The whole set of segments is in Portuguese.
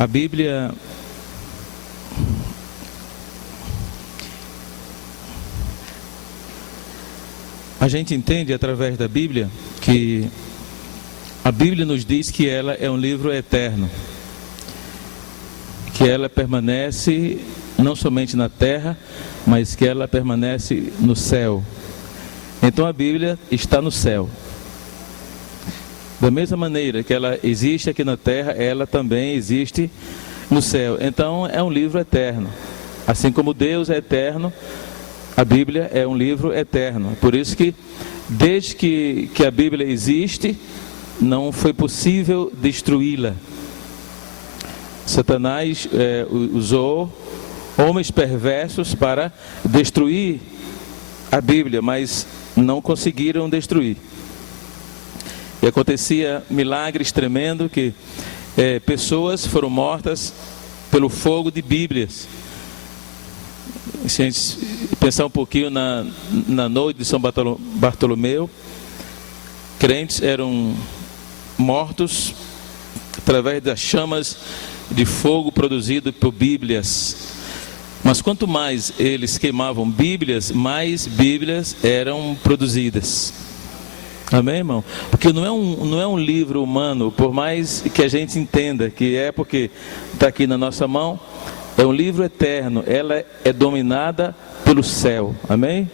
A Bíblia a gente entende através da Bíblia que a Bíblia nos diz que ela é um livro eterno, que ela permanece não somente na terra, mas que ela permanece no céu. Então a Bíblia está no céu. Da mesma maneira que ela existe aqui na terra, ela também existe no céu. Então é um livro eterno. Assim como Deus é eterno, a Bíblia é um livro eterno. Por isso que desde que a Bíblia existe, não foi possível destruí-la. Satanás usou homens perversos para destruir a Bíblia, mas não conseguiram destruir. E acontecia milagres tremendos que pessoas foram mortas pelo fogo de Bíblias. Se a gente pensar um pouquinho na noite de São Bartolomeu, crentes eram mortos através das chamas de fogo produzido por Bíblias. Mas quanto mais eles queimavam Bíblias, mais Bíblias eram produzidas. Amém, irmão? Porque não é um livro humano, por mais que a gente entenda que é porque está aqui na nossa mão, é um livro eterno, ela é dominada pelo céu. Amém?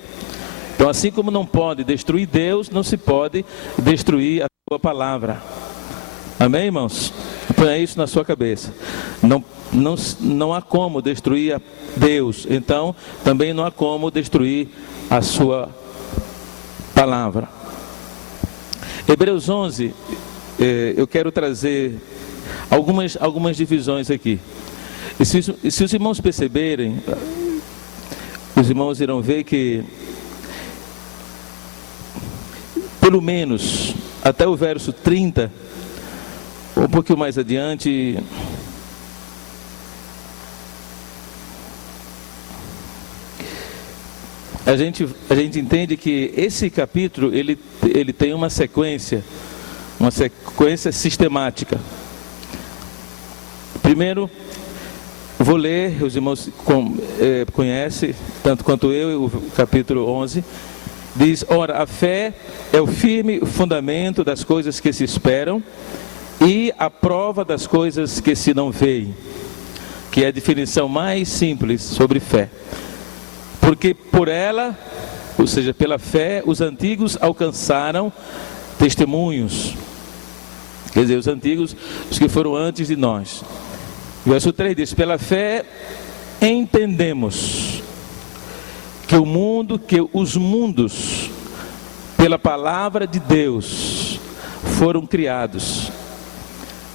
Então, assim como não pode destruir Deus, não se pode destruir a sua palavra. Amém, irmãos? Ponha isso na sua cabeça. Não há como destruir a Deus, então também não há como destruir a sua palavra. Hebreus 11, eu quero trazer algumas divisões aqui. E se os irmãos perceberem, os irmãos irão ver que, pelo menos, até o verso 30, um pouquinho mais adiante, a gente entende que esse capítulo, ele tem uma sequência sistemática. Primeiro, vou ler, os irmãos conhecem, tanto quanto eu, o capítulo 11, diz: ora, a fé é o firme fundamento das coisas que se esperam e a prova das coisas que se não veem, que é a definição mais simples sobre fé. Porque por ela, ou seja, pela fé, os antigos alcançaram testemunhos. Quer dizer, os antigos, os que foram antes de nós. Verso 3 diz: pela fé entendemos que os mundos, pela palavra de Deus, foram criados.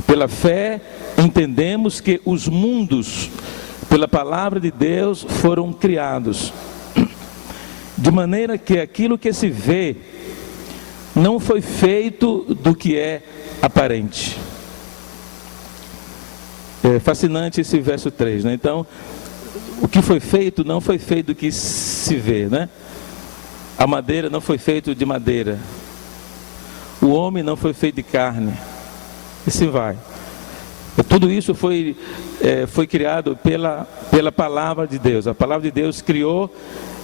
Pela fé entendemos que os mundos, pela palavra de Deus, foram criados, de maneira que aquilo que se vê não foi feito do que é aparente. É fascinante esse verso 3, né? Então, o que foi feito não foi feito do que se vê, né? A madeira não foi feita de madeira, o homem não foi feito de carne, e assim vai. Tudo isso foi criado pela palavra de Deus. A palavra de Deus criou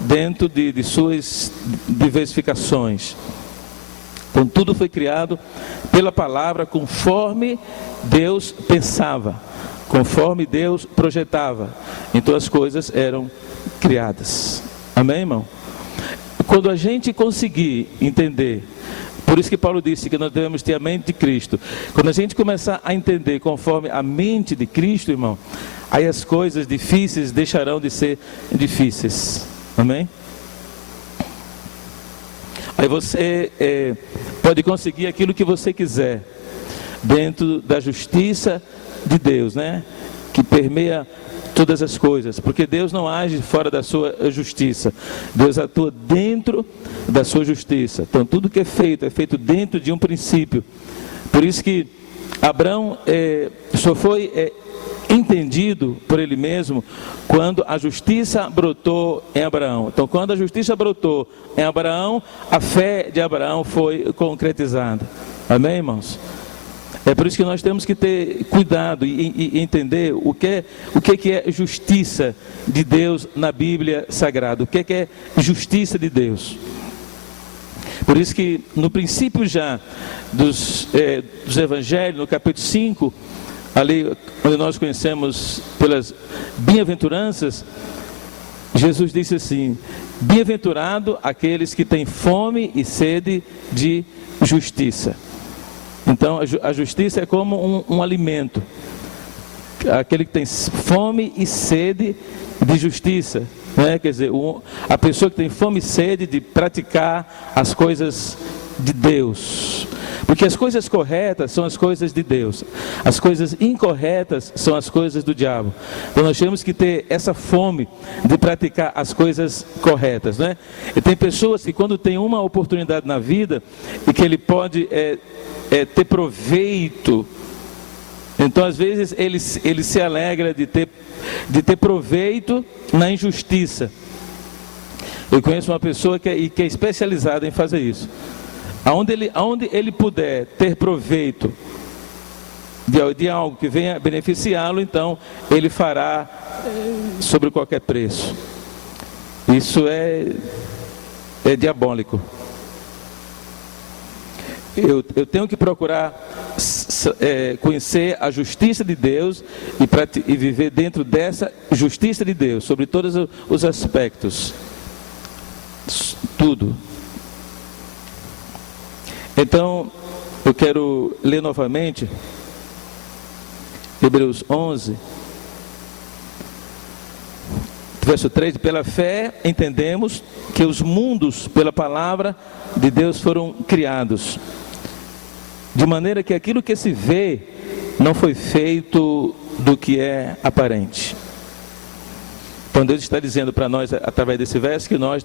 dentro de suas diversificações. Então tudo foi criado pela palavra, conforme Deus pensava, conforme Deus projetava. Então as coisas eram criadas. Amém, irmão? Quando a gente conseguir entender, por isso que Paulo disse que nós devemos ter a mente de Cristo. Quando a gente começar a entender conforme a mente de Cristo, irmão, aí as coisas difíceis deixarão de ser difíceis. Amém? Aí você pode conseguir aquilo que você quiser, dentro da justiça de Deus, né? Que permeia todas as coisas, porque Deus não age fora da sua justiça, Deus atua dentro da sua justiça. Então tudo que é feito dentro de um princípio. Por isso que Abraão só foi entendido por ele mesmo quando a justiça brotou em Abraão. Então quando a justiça brotou em Abraão, a fé de Abraão foi concretizada. Amém, irmãos? É por isso que nós temos que ter cuidado e entender o que é justiça de Deus na Bíblia Sagrada. O que é justiça de Deus. Por isso que no princípio já dos Evangelhos, no capítulo 5, ali onde nós conhecemos pelas bem-aventuranças, Jesus disse assim: bem-aventurado aqueles que têm fome e sede de justiça. Então a justiça é como um alimento. Aquele que tem fome e sede de justiça, né? Quer dizer, a pessoa que tem fome e sede de praticar as coisas de Deus. Porque as coisas corretas são as coisas de Deus, as coisas incorretas são as coisas do diabo. Então nós temos que ter essa fome de praticar as coisas corretas, né? E tem pessoas que quando tem uma oportunidade na vida e que ele pode ter proveito, então às vezes ele se alegra de ter proveito na injustiça. Eu conheço uma pessoa que é especializada em fazer isso. Aonde ele puder ter proveito de algo que venha beneficiá-lo, então ele fará sobre qualquer preço. Isso é diabólico. Eu tenho que procurar conhecer a justiça de Deus e viver dentro dessa justiça de Deus, sobre todos os aspectos. Tudo. Então, eu quero ler novamente Hebreus 11, verso 3. Pela fé entendemos que os mundos, pela palavra de Deus, foram criados, de maneira que aquilo que se vê não foi feito do que é aparente. Então Deus está dizendo para nós, através desse verso, que nós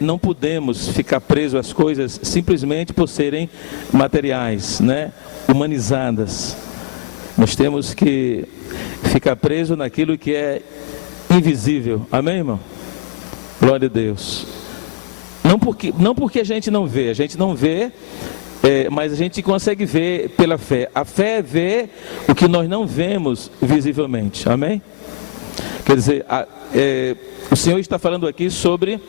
não podemos ficar presos às coisas simplesmente por serem materiais, né? Humanizadas. Nós temos que ficar presos naquilo que é invisível. Amém, irmão? Glória a Deus. Não porque a gente não vê, mas a gente consegue ver pela fé. A fé é ver o que nós não vemos visivelmente. Amém? Quer dizer, o Senhor está falando aqui sobre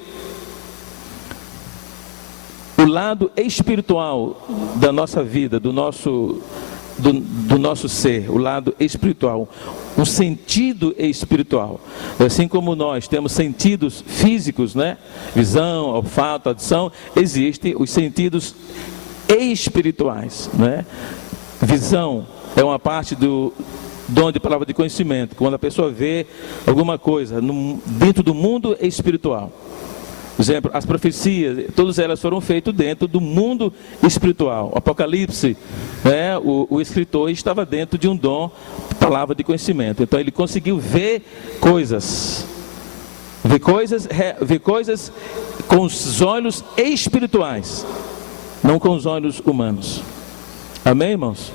o lado espiritual da nossa vida, do nosso ser, o lado espiritual, um sentido espiritual. Assim como nós temos sentidos físicos, né? Visão, olfato, audição, existem os sentidos espirituais, né? Visão é uma parte do dom de palavra de conhecimento, quando a pessoa vê alguma coisa dentro do mundo espiritual. Por exemplo, as profecias, todas elas foram feitas dentro do mundo espiritual. O Apocalipse, né, o escritor estava dentro de um dom de palavra de conhecimento. Então ele conseguiu ver coisas com os olhos espirituais, não com os olhos humanos. Amém, irmãos?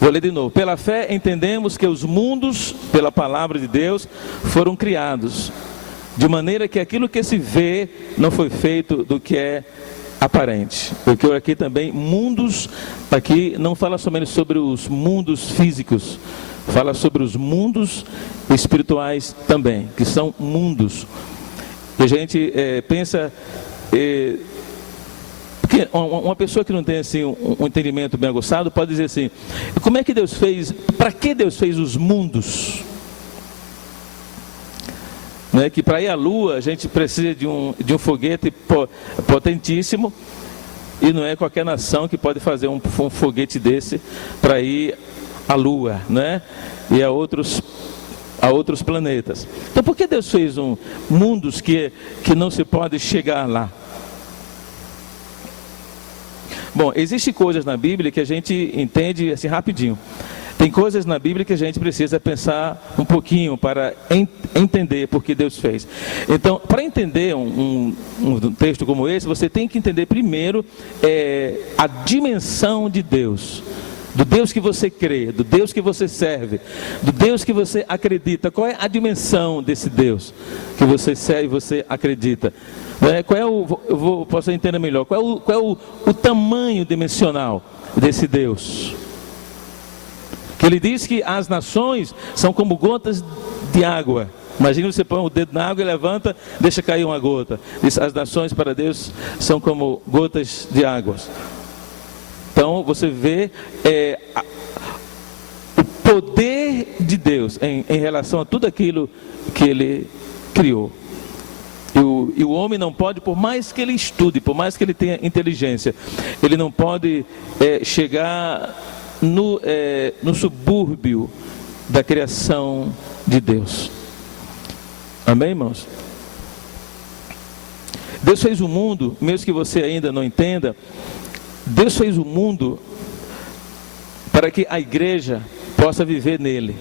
Vou ler de novo. Pela fé entendemos que os mundos, pela palavra de Deus, foram criados, de maneira que aquilo que se vê não foi feito do que é aparente. Porque aqui também, mundos, aqui não fala somente sobre os mundos físicos, fala sobre os mundos espirituais também, que são mundos. E a gente pensa... Porque uma pessoa que não tem assim, um entendimento bem aguçado pode dizer assim: como é que Deus fez, para que Deus fez os mundos? Não é que para ir à Lua a gente precisa de um foguete potentíssimo, e não é qualquer nação que pode fazer um foguete desse para ir à Lua, né? E a outros planetas. Então por que Deus fez mundos que não se pode chegar lá? Bom, existem coisas na Bíblia que a gente entende assim rapidinho. Tem coisas na Bíblia que a gente precisa pensar um pouquinho para entender por que Deus fez. Então, para entender um texto como esse, você tem que entender primeiro a dimensão de Deus. Do Deus que você crê, do Deus que você serve, do Deus que você acredita. Qual é a dimensão desse Deus que você serve e você acredita? Posso entender melhor, qual é o tamanho dimensional desse Deus? Que ele diz que as nações são como gotas de água. Imagina, você põe o dedo na água e levanta, deixa cair uma gota. Diz, as nações para Deus são como gotas de água. Então você vê o poder de Deus em relação a tudo aquilo que Ele criou. E o homem não pode, por mais que ele estude, por mais que ele tenha inteligência, ele não pode chegar no subúrbio da criação de Deus. Amém, irmãos? Deus fez o mundo, mesmo que você ainda não entenda, Deus fez o mundo para que a igreja possa viver nele.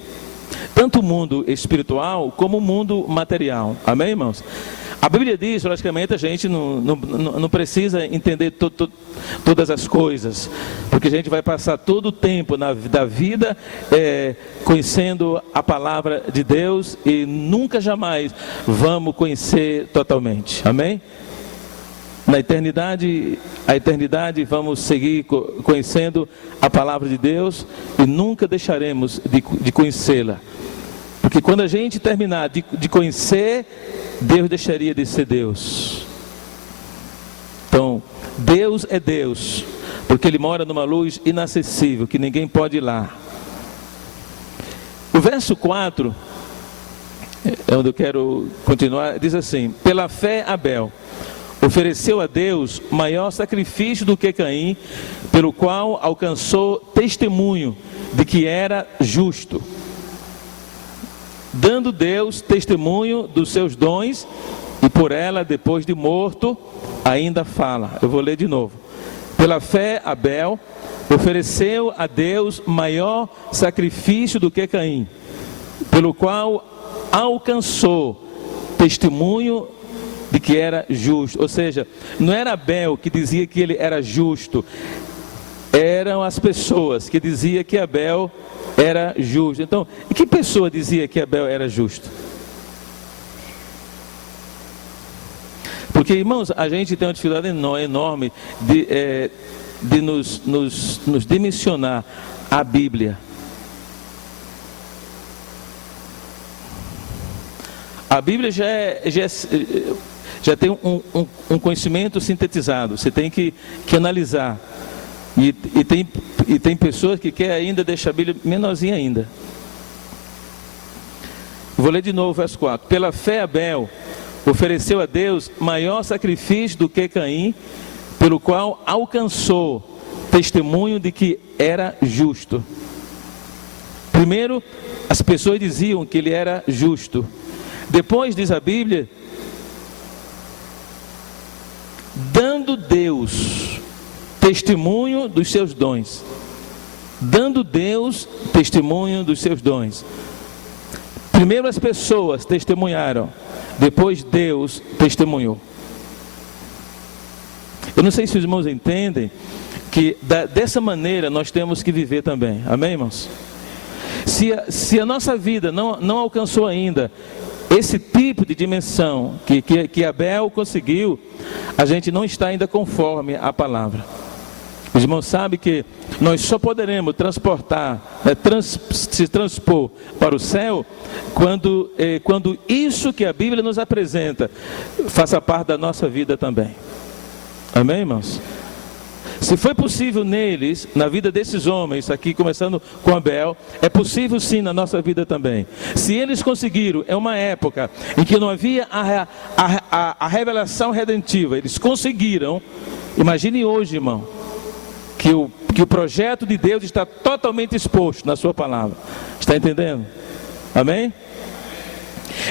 Tanto o mundo espiritual como o mundo material. Amém, irmãos? A Bíblia diz, logicamente, a gente não precisa entender todas as coisas, porque a gente vai passar todo o tempo da vida conhecendo a palavra de Deus e nunca jamais vamos conhecer totalmente. Amém? Na eternidade, vamos seguir conhecendo a palavra de Deus e nunca deixaremos de conhecê-la. Porque quando a gente terminar de conhecer, Deus deixaria de ser Deus. Então, Deus é Deus, porque Ele mora numa luz inacessível, que ninguém pode ir lá. O verso 4, é onde eu quero continuar, diz assim: pela fé Abel ofereceu a Deus maior sacrifício do que Caim, pelo qual alcançou testemunho de que era justo, dando Deus testemunho dos seus dons, e por ela, depois de morto, ainda fala. Eu vou ler de novo. Pela fé Abel ofereceu a Deus maior sacrifício do que Caim, pelo qual alcançou testemunho de que era justo. Ou seja, não era Abel que dizia que ele era justo, eram as pessoas que diziam que Abel era justo. Então, e que pessoa dizia que Abel era justo? Porque, irmãos, a gente tem uma dificuldade enorme de nos dimensionar a Bíblia. A Bíblia já tem um conhecimento sintetizado. Você tem que analisar. E tem pessoas que querem ainda deixar a Bíblia menorzinha ainda. Vou ler de novo o verso 4. Pela fé Abel ofereceu a Deus maior sacrifício do que Caim, pelo qual alcançou testemunho de que era justo. Primeiro, as pessoas diziam que ele era justo. Depois, diz a Bíblia, dando Deus testemunho dos seus dons. Dando Deus testemunho dos seus dons. Primeiro as pessoas testemunharam, depois Deus testemunhou. Eu não sei se os irmãos entendem que dessa maneira nós temos que viver também. Amém, irmãos? Se a nossa vida não alcançou ainda esse tipo de dimensão que Abel conseguiu, a gente não está ainda conforme a palavra. Os irmãos sabem que nós só poderemos se transpor para o céu quando isso que a Bíblia nos apresenta faça parte da nossa vida também. Amém, irmãos? Se foi possível neles, na vida desses homens, aqui começando com Abel, é possível sim na nossa vida também. Se eles conseguiram, é uma época em que não havia a revelação redentiva, eles conseguiram. Imagine hoje, irmão, que o projeto de Deus está totalmente exposto na sua palavra. Está entendendo? Amém?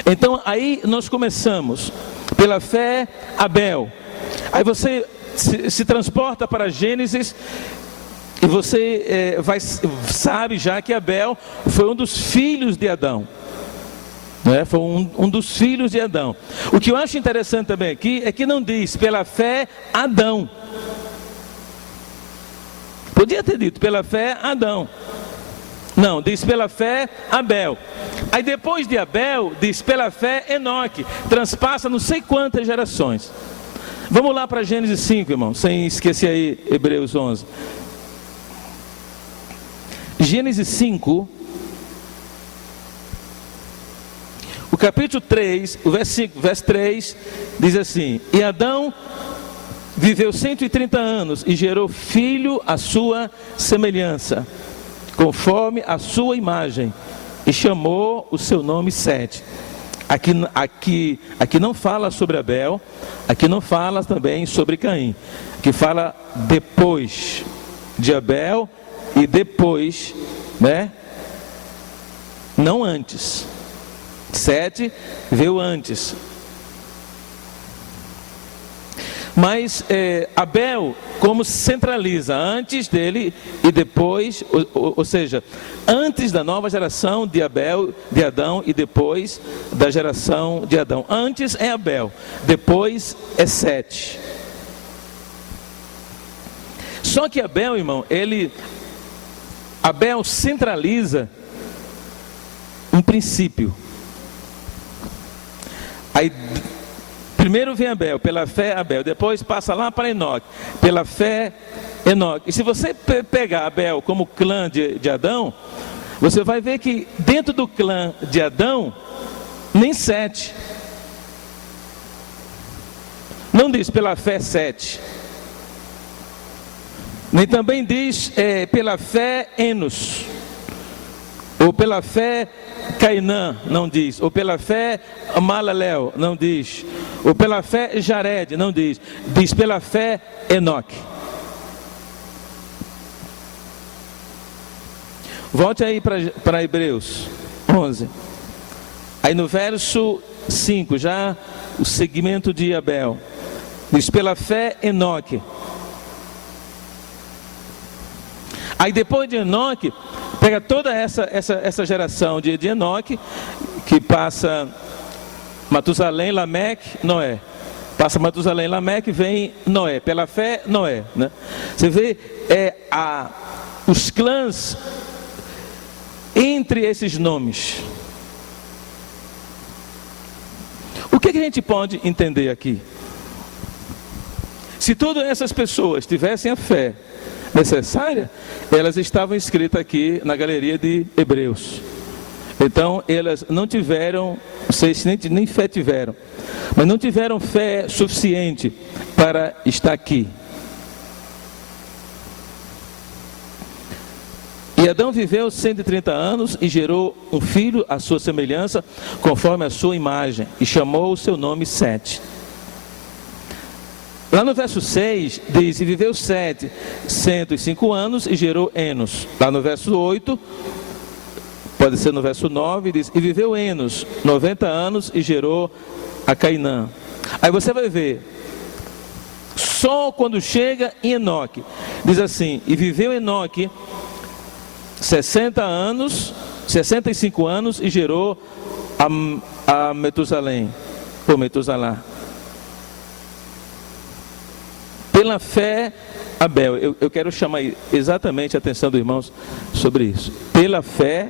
Então aí nós começamos pela fé Abel. Aí você se transporta para Gênesis e você sabe já que Abel foi um dos filhos de Adão, né? Foi um dos filhos de Adão. O que eu acho interessante também aqui é que não diz pela fé Adão. Podia ter dito pela fé Adão. Não, diz pela fé Abel. Aí depois de Abel diz pela fé Enoque. Transpassa não sei quantas gerações. Vamos lá para Gênesis 5, irmão, sem esquecer aí Hebreus 11. Gênesis 5, o capítulo 3, o verso 3, diz assim: E Adão viveu 130 anos e gerou filho à sua semelhança, conforme a sua imagem, e chamou o seu nome Sete. Aqui não fala sobre Abel, aqui não fala também sobre Caim, que fala depois de Abel e depois, né? Não antes. Sete veio antes. Mas Abel, como centraliza antes dele e depois, ou seja, antes da nova geração de Abel, de Adão, e depois da geração de Adão. Antes é Abel, depois é Sete. Só que Abel, irmão, Abel centraliza um princípio. Aí primeiro vem Abel, pela fé Abel, depois passa lá para Enoque, pela fé Enoque. E se você pegar Abel como clã de Adão, você vai ver que dentro do clã de Adão, nem Sete. Não diz pela fé Sete. Nem também diz pela fé Enos. Ou pela fé Cainã, não diz. Ou pela fé Malalel, não diz. Ou pela fé Jared, não diz. Diz pela fé Enoque. Volte aí para Hebreus 11. Aí no verso 5, já o segmento de Abel. Diz pela fé Enoque. Aí depois de Enoque, pega toda essa geração de Enoque, que passa Matusalém, Lameque, Noé. Passa Matusalém, Lameque, vem Noé. Pela fé, Noé. Né? Você vê os clãs entre esses nomes. O que a gente pode entender aqui? Se todas essas pessoas tivessem a fé necessária, elas estavam escritas aqui na galeria de Hebreus. Então elas não tiveram, não sei se nem fé tiveram, mas não tiveram fé suficiente para estar aqui. E Adão viveu 130 anos e gerou um filho à sua semelhança, conforme a sua imagem, e chamou o seu nome Sete. Lá no verso 6, diz, e viveu Sete 105 anos e gerou Enos. Lá no verso 8, pode ser no verso 9, diz, e viveu Enos 90 anos e gerou a Cainã. Aí você vai ver, só quando chega em Enoque, diz assim, e viveu Enoque 65 anos e gerou a Metusalém, ou Metusalá. Pela fé, Abel, eu quero chamar exatamente a atenção dos irmãos sobre isso. Pela fé,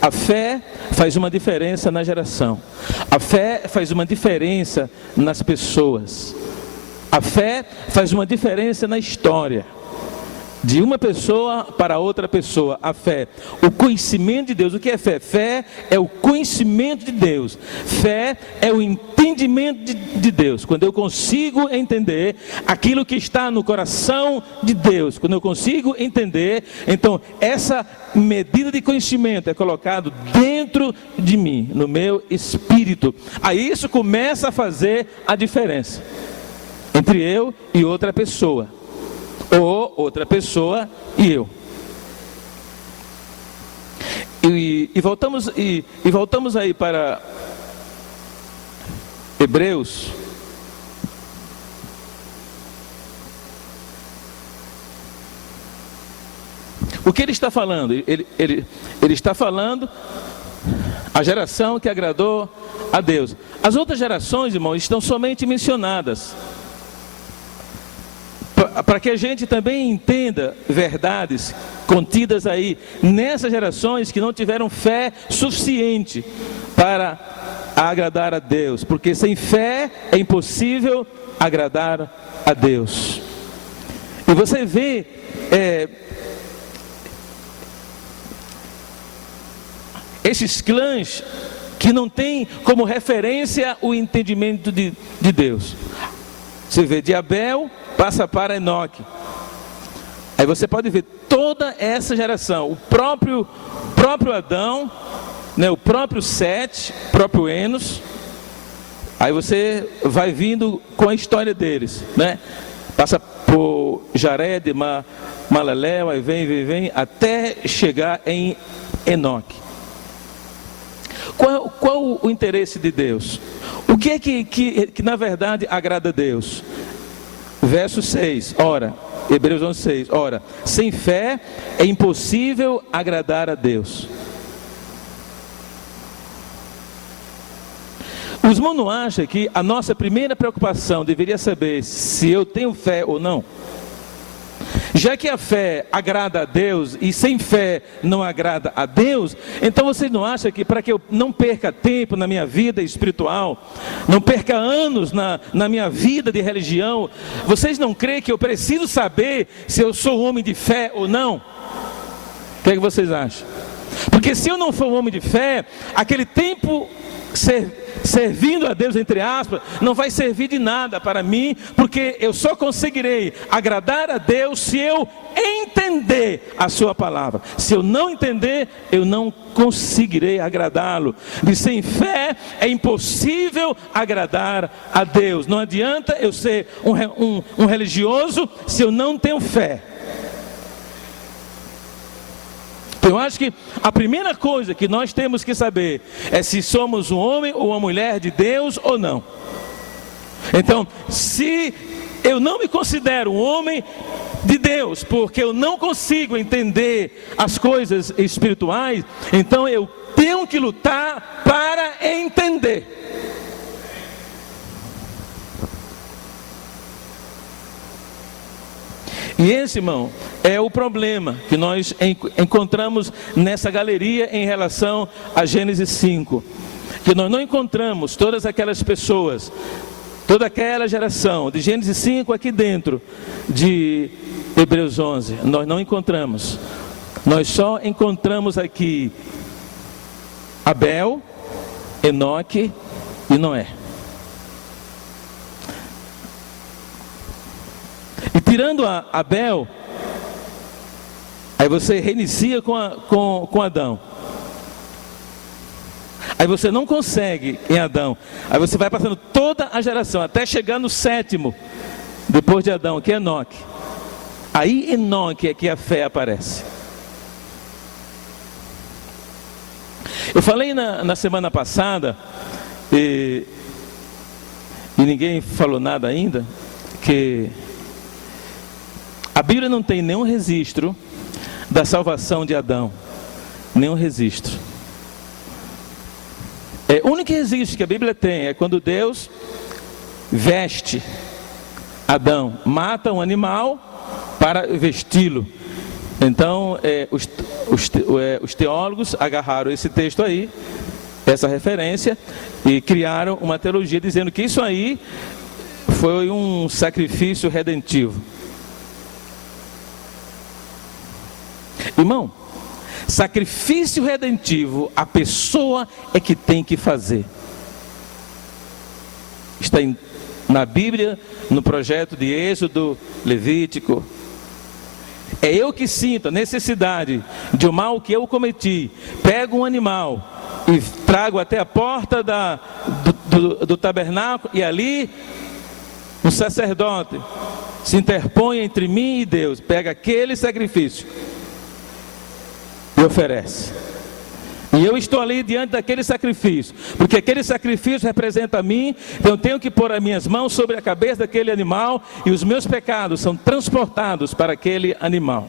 a fé faz uma diferença na geração. A fé faz uma diferença nas pessoas. A fé faz uma diferença na história. De uma pessoa para outra pessoa, a fé, o conhecimento de Deus. O que é fé? Fé é o conhecimento de Deus. Fé é o entendimento de Deus. Quando eu consigo entender aquilo que está no coração de Deus, quando eu consigo entender, então essa medida de conhecimento é colocado dentro de mim, no meu espírito. Aí isso começa a fazer a diferença entre eu e outra pessoa. Ou outra pessoa e eu. E voltamos aí para Hebreus. O que ele está falando? Ele está falando a geração que agradou a Deus. As outras gerações, irmãos, estão somente mencionadas, para que a gente também entenda verdades contidas aí nessas gerações que não tiveram fé suficiente para a agradar a Deus, porque sem fé é impossível agradar a Deus. E você vê esses clãs que não têm como referência o entendimento de Deus. Você vê de Abel, passa para Enoque. Aí você pode ver toda essa geração, o próprio Adão, né, o próprio Sete, o próprio Enos. Aí você vai vindo com a história deles, né? Passa por Jared, Malaléu, aí vem, até chegar em Enoque. Qual o interesse de Deus? O que é que na verdade agrada a Deus? Verso 6, ora, Hebreus 11:6, ora, sem fé é impossível agradar a Deus. Os irmãos não acham que a nossa primeira preocupação deveria saber se eu tenho fé ou não? Já que a fé agrada a Deus e sem fé não agrada a Deus, então vocês não acham que para que eu não perca tempo na minha vida espiritual, não perca anos na minha vida de religião, vocês não creem que eu preciso saber se eu sou homem de fé ou não? O que é que vocês acham? Porque se eu não for um homem de fé, aquele tempo servindo a Deus, entre aspas, não vai servir de nada para mim, porque eu só conseguirei agradar a Deus se eu entender a sua palavra. Se eu não entender, eu não conseguirei agradá-lo. E sem fé é impossível agradar a Deus. Não adianta eu ser um religioso se eu não tenho fé. Eu acho que a primeira coisa que nós temos que saber é se somos um homem ou uma mulher de Deus ou não. Então, se eu não me considero um homem de Deus, porque eu não consigo entender as coisas espirituais, então eu tenho que lutar para entender. E esse, irmão, é o problema que nós encontramos nessa galeria em relação a Gênesis 5. Que nós não encontramos todas aquelas pessoas, toda aquela geração de Gênesis 5 aqui dentro de Hebreus 11. Nós não encontramos. Nós só encontramos aqui Abel, Enoque e Noé. E tirando Abel, aí você reinicia com Adão. Aí você não consegue em Adão. Aí você vai passando toda a geração, até chegar no sétimo, depois de Adão, que é Enoque. Aí Enoque é que a fé aparece. Eu falei na semana passada, e ninguém falou nada ainda, que a Bíblia não tem nenhum registro da salvação de Adão. Nenhum registro. O único registro que a Bíblia tem é quando Deus veste Adão, mata um animal para vesti-lo. Então, os teólogos agarraram esse texto aí, essa referência, e criaram uma teologia dizendo que isso aí foi um sacrifício redentivo. Irmão, sacrifício redentivo, a pessoa é que tem que fazer. Está na Bíblia, no projeto de Êxodo, Levítico. É eu que sinto a necessidade de um mal que eu cometi. Pego um animal e trago até a porta do tabernáculo, e ali um sacerdote se interpõe entre mim e Deus, pega aquele sacrifício e oferece. E eu estou ali diante daquele sacrifício, porque aquele sacrifício representa a mim. Então eu tenho que pôr as minhas mãos sobre a cabeça daquele animal, e os meus pecados são transportados para aquele animal.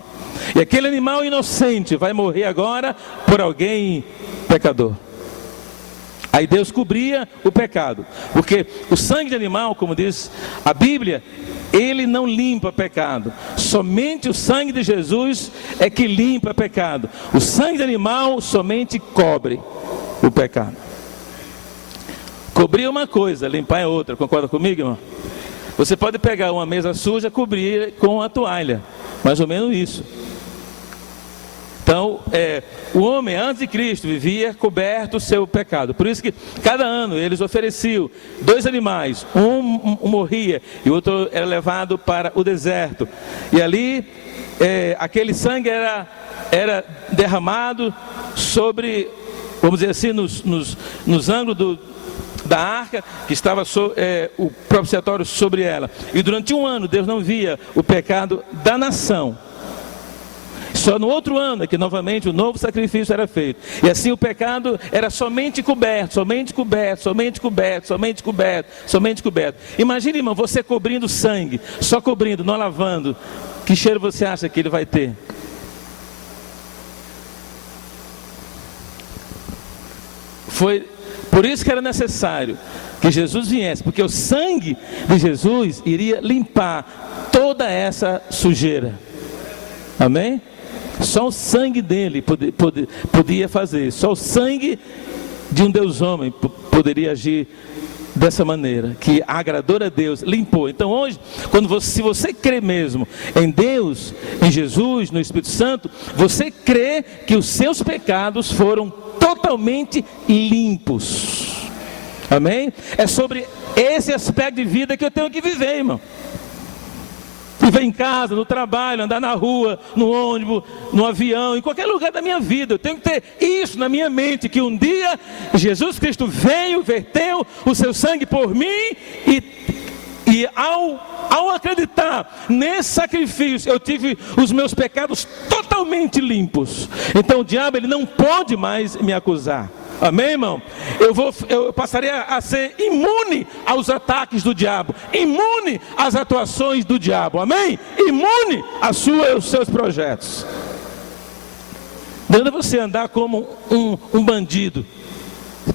E aquele animal inocente vai morrer agora por alguém pecador. Aí Deus cobria o pecado, porque o sangue de animal, como diz a Bíblia, ele não limpa pecado. Somente o sangue de Jesus é que limpa pecado. O sangue de animal somente cobre o pecado. Cobrir é uma coisa, limpar é outra. Concorda comigo, irmão? Você pode pegar uma mesa suja e cobrir com a toalha. Mais ou menos isso. Então, o homem antes de Cristo vivia coberto o seu pecado. Por isso que cada ano eles ofereciam 2 animais. Um morria e o outro era levado para o deserto. E ali, aquele sangue era derramado sobre, vamos dizer assim, nos ângulos da arca, que estava o propiciatório sobre ela. E durante um ano Deus não via o pecado da nação. Só no outro ano é que novamente o novo sacrifício era feito. E assim o pecado era somente coberto, somente coberto, somente coberto, somente coberto, somente coberto. Imagine, irmão, você cobrindo sangue, só cobrindo, não lavando. Que cheiro você acha que ele vai ter? Foi por isso que era necessário que Jesus viesse, porque o sangue de Jesus iria limpar toda essa sujeira. Amém? Só o sangue dele podia fazer. Só o sangue de um Deus homem poderia agir dessa maneira, que agradou a Deus, limpou. Então hoje, se você crê mesmo em Deus, em Jesus, no Espírito Santo, você crê que os seus pecados foram totalmente limpos. Amém? É sobre esse aspecto de vida que eu tenho que viver, irmão. Viver em casa, no trabalho, andar na rua, no ônibus, no avião, em qualquer lugar da minha vida. Eu tenho que ter isso na minha mente, que um dia Jesus Cristo veio, verteu o seu sangue por mim e ao acreditar nesse sacrifício, eu tive os meus pecados totalmente limpos. Então o diabo, ele não pode mais me acusar. Amém, irmão? Eu passaria a ser imune aos ataques do diabo, imune às atuações do diabo, amém? Imune aos seus projetos. Não é você andar como um bandido,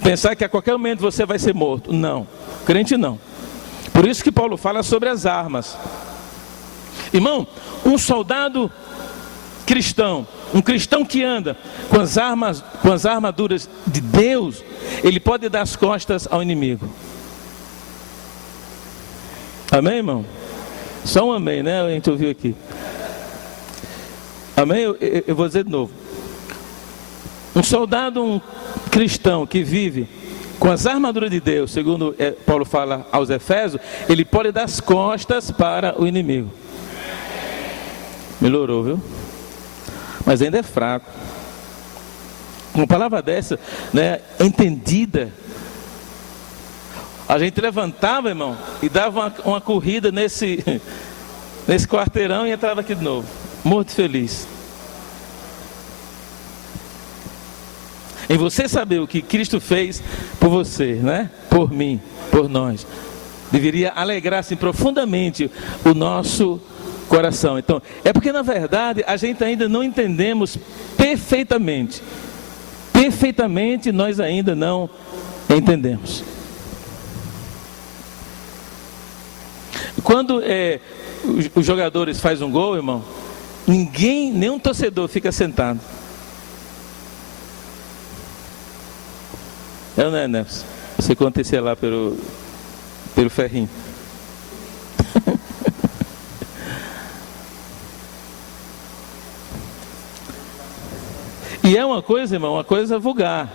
pensar que a qualquer momento você vai ser morto. Não, crente não. Por isso que Paulo fala sobre as armas. Irmão, um soldado cristão, um cristão que anda com as armaduras de Deus, ele pode dar as costas ao inimigo. Amém, irmão? Só um amém, né? A gente ouviu aqui. Amém? Eu vou dizer de novo. Um soldado cristão que vive com as armaduras de Deus, segundo Paulo fala aos Efésios, ele pode dar as costas para o inimigo. Melhorou, viu? Mas ainda é fraco. Uma palavra dessa, né, entendida, a gente levantava, irmão, e dava uma corrida nesse quarteirão e entrava aqui de novo, morto e feliz. Em você saber o que Cristo fez por você, né? Por mim, por nós, deveria alegrar assim profundamente o nosso coração. Então, é porque na verdade a gente ainda não entendemos perfeitamente. Perfeitamente nós ainda não entendemos. Quando os jogadores fazem um gol, irmão, nenhum torcedor fica sentado. Não é, Nelson? Você acontecia lá pelo ferrinho. E é uma coisa, irmão, uma coisa vulgar.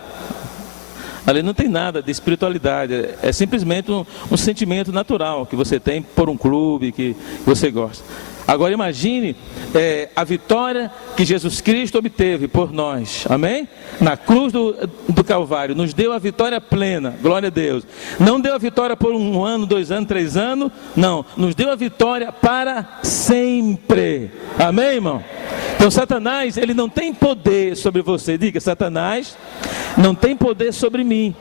Ali não tem nada de espiritualidade, é simplesmente um sentimento natural que você tem por um clube que você gosta. Agora imagine a vitória que Jesus Cristo obteve por nós, amém? Na cruz do Calvário, nos deu a vitória plena, glória a Deus. Não deu a vitória por 1 ano, 2 anos, 3 anos, não. Nos deu a vitória para sempre, amém, irmão? Então Satanás, ele não tem poder sobre você. Diga, Satanás não tem poder sobre mim.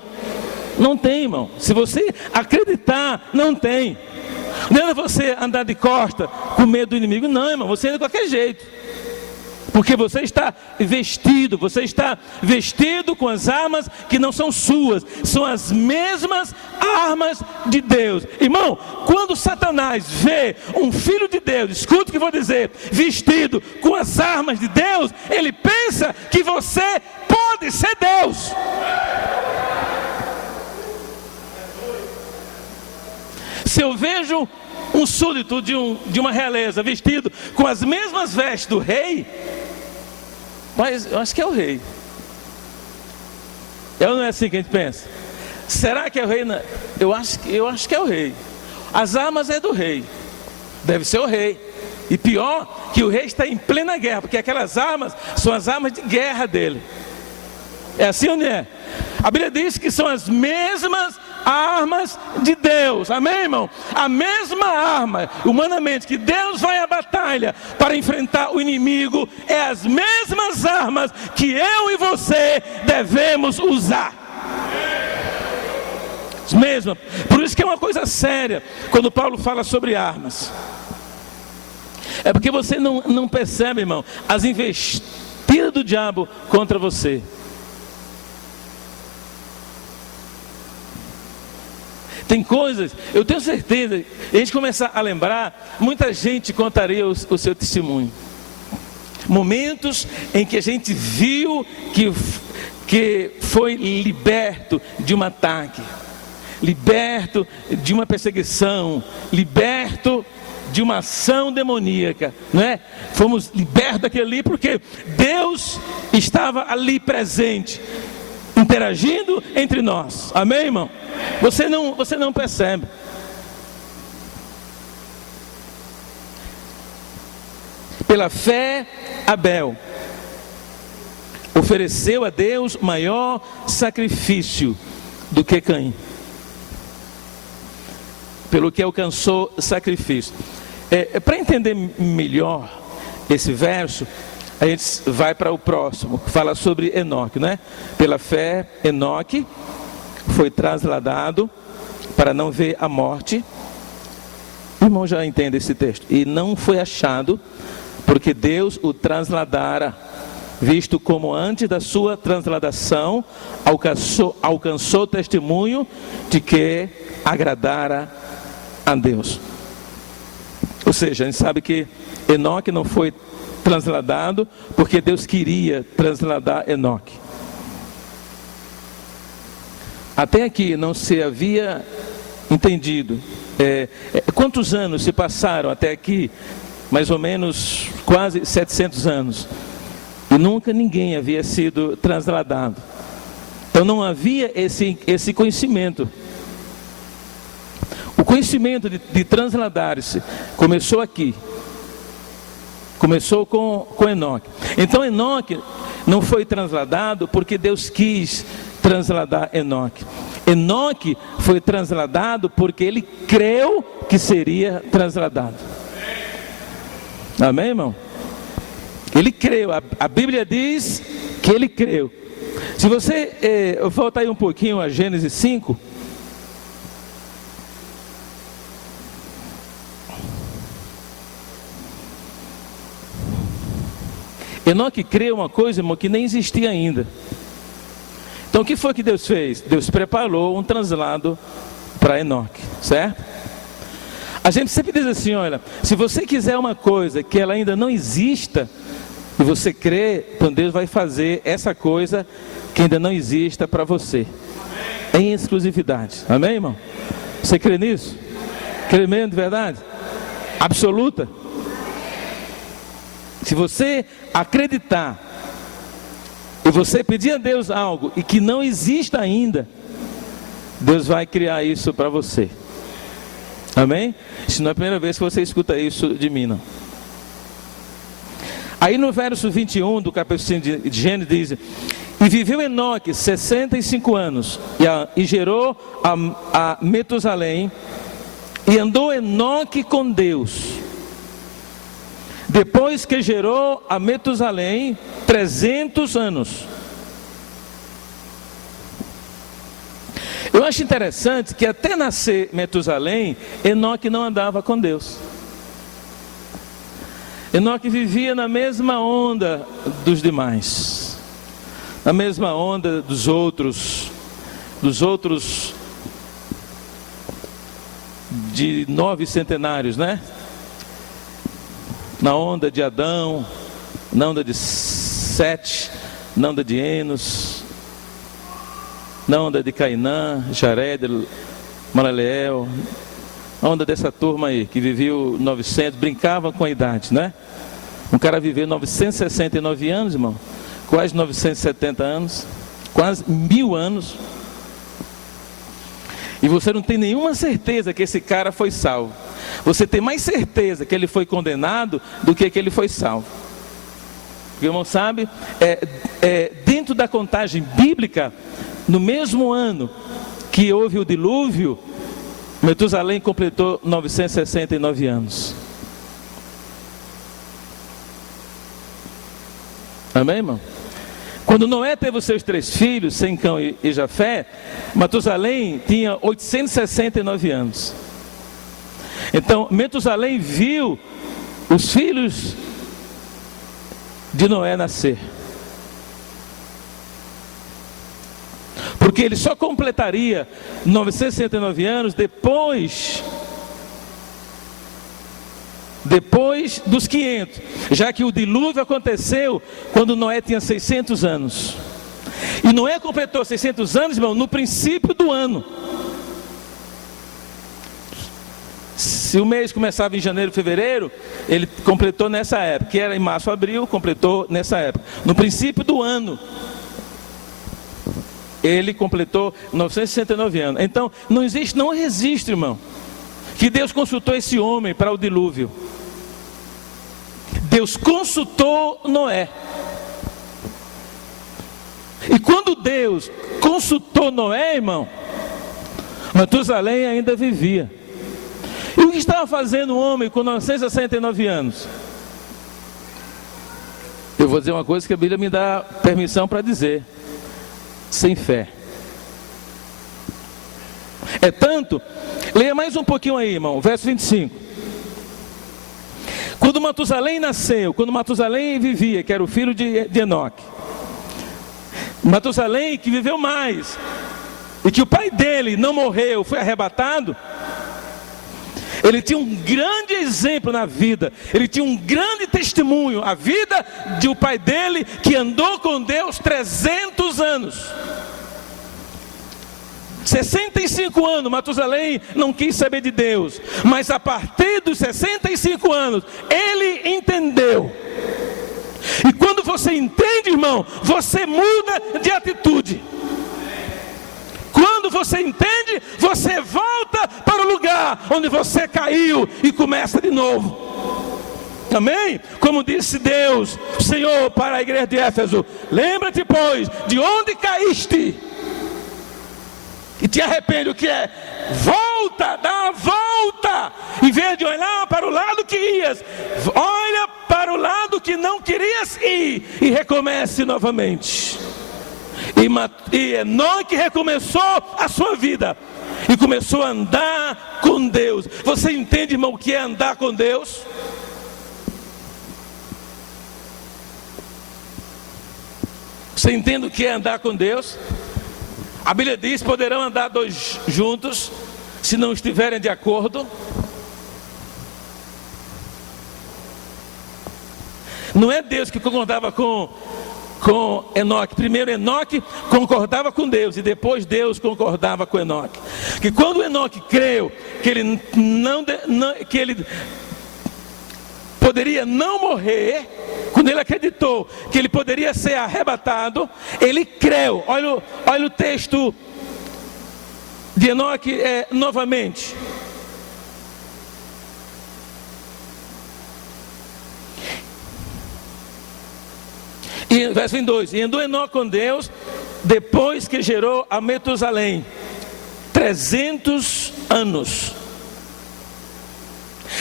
Não tem, irmão. Se você acreditar, não tem. Não é você andar de costa com medo do inimigo. Não, irmão, você anda de qualquer jeito. Porque você está vestido com as armas que não são suas, são as mesmas armas de Deus. Irmão, quando Satanás vê um filho de Deus, escuta o que eu vou dizer, vestido com as armas de Deus, ele pensa que você pode ser Deus. se eu vejo um súdito de uma realeza vestido com as mesmas vestes do rei, mas eu acho que é o rei. Não é assim que a gente pensa? Será que é o rei? Eu acho que é o rei. As armas é do rei. Deve ser o rei. E pior, que o rei está em plena guerra, porque aquelas armas são as armas de guerra dele. É assim ou não é? A Bíblia diz que são as mesmas armas de Deus. Amém, irmão? A mesma arma, humanamente, que Deus vai à batalha para enfrentar o inimigo, é as mesmas armas que eu e você devemos usar. As mesmas. Por isso que é uma coisa séria quando Paulo fala sobre armas. É porque você não percebe, irmão, as investidas do diabo contra você. Tem coisas, eu tenho certeza, a gente começar a lembrar, muita gente contaria o seu testemunho. Momentos em que a gente viu que foi liberto de um ataque, liberto de uma perseguição, liberto de uma ação demoníaca, não é? Fomos libertos daquilo ali porque Deus estava ali presente, interagindo entre nós. Amém, irmão? Você não percebe. Pela fé, Abel ofereceu a Deus maior sacrifício do que Caim, pelo que alcançou sacrifício. Para entender melhor esse verso, a gente vai para o próximo, que fala sobre Enoque, né? Pela fé, Enoque foi trasladado para não ver a morte. O irmão já entende esse texto. E não foi achado, porque Deus o trasladara, visto como antes da sua transladação alcançou testemunho de que agradara a Deus. Ou seja, a gente sabe que Enoque não foi transladado porque Deus queria transladar Enoque. Até aqui não se havia entendido quantos anos se passaram até aqui, mais ou menos quase 700 anos, e nunca ninguém havia sido transladado. Então não havia esse conhecimento. O conhecimento de transladar-se começou aqui. Começou com Enoque. Então Enoque não foi transladado porque Deus quis transladar Enoque. Enoque foi transladado porque ele creu que seria transladado. Amém, irmão? Ele creu. A Bíblia diz que ele creu. Se você voltar aí um pouquinho a Gênesis 5. Enoque creu uma coisa, irmão, que nem existia ainda. Então o que foi que Deus fez? Deus preparou um translado para Enoque, certo? A gente sempre diz assim, olha, se você quiser uma coisa que ela ainda não exista, e você crê, então Deus vai fazer essa coisa que ainda não exista para você, em exclusividade. Amém, irmão? Você crê nisso? Crê mesmo de verdade? Absoluta? Se você acreditar e você pedir a Deus algo e que não exista ainda, Deus vai criar isso para você. Amém? Isso não é a primeira vez que você escuta isso de mim, não. Aí no verso 21 do capítulo de Gênesis diz: e viveu Enoque 65 anos e gerou a Metusalém, e andou Enoque com Deus. Depois que gerou a Metusalém 300 anos. Eu acho interessante que até nascer Metusalém, Enoque não andava com Deus. Enoque vivia na mesma onda dos demais, na mesma onda dos outros de 9 centenários, né? Na onda de Adão, na onda de Sete, na onda de Enos, na onda de Cainã, Jared, Malaleel, onda dessa turma aí, que viveu 900, brincava com a idade, né? Um cara viveu 969 anos, irmão, quase 970 anos, quase 1000 anos. E você não tem nenhuma certeza que esse cara foi salvo. Você tem mais certeza que ele foi condenado do que ele foi salvo. Porque, irmão, sabe, dentro da contagem bíblica, no mesmo ano que houve o dilúvio, Metusalém completou 969 anos. Amém, irmão? Quando Noé teve os seus 3 filhos, Sem, Cão e Jafé, Matusalém tinha 869 anos. Então, Metusalém viu os filhos de Noé nascer. Porque ele só completaria 969 anos depois dos 500, já que o dilúvio aconteceu quando Noé tinha 600 anos. E Noé completou 600 anos, irmão, no princípio do ano. Se o mês começava em janeiro, fevereiro, ele completou nessa época, que era em março, abril, completou nessa época. No princípio do ano, ele completou 969 anos. Então, não existe, não existe, irmão, que Deus consultou esse homem para o dilúvio. Deus consultou Noé. E quando Deus consultou Noé, irmão, Matusalém ainda vivia. E o que estava fazendo o homem com 969 anos? Eu vou dizer uma coisa que a Bíblia me dá permissão para dizer: sem fé. É tanto, leia mais um pouquinho aí, irmão, verso 25. Quando Matusalém nasceu, quando Matusalém vivia, que era o filho de Enoque, Matusalém que viveu mais, e que o pai dele não morreu, foi arrebatado, ele tinha um grande exemplo na vida, ele tinha um grande testemunho, a vida de o pai dele, que andou com Deus 300 anos. 65 anos, Matusalém não quis saber de Deus, mas a partir dos 65 anos, ele entendeu. E quando você entende, irmão, você muda de atitude. Quando você entende, você volta para o lugar onde você caiu e começa de novo. Amém? Como disse Deus, Senhor, para a igreja de Éfeso: lembra-te, pois, de onde caíste, e te arrepende. O que é? Volta, dá a volta. Em vez de olhar para o lado que ias, olha para o lado que não querias ir e recomece novamente. E Enoque recomeçou a sua vida e começou a andar com Deus. Você entende, irmão, o que é andar com Deus? Você entende o que é andar com Deus? A Bíblia diz: poderão andar 2 juntos, se não estiverem de acordo. Não é Deus que concordava com Enoque. Primeiro Enoque concordava com Deus, e depois Deus concordava com Enoque. Que quando Enoque creu que ele poderia não morrer, quando ele acreditou que ele poderia ser arrebatado, ele creu. Olha o texto de Enoque novamente. E verso 22, e andou Enoque com Deus depois que gerou a Metusalém 300 anos.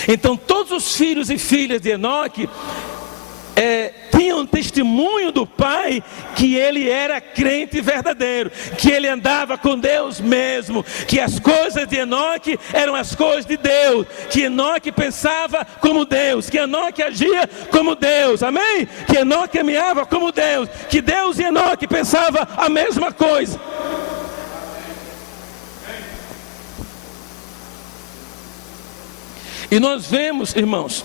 Então todos os filhos e filhas de Enoque tinham testemunho do pai que ele era crente verdadeiro, que ele andava com Deus mesmo, que as coisas de Enoque eram as coisas de Deus, que Enoque pensava como Deus, que Enoque agia como Deus, amém? Que Enoque caminhava como Deus, que Deus e Enoque pensavam a mesma coisa. E nós vemos, irmãos,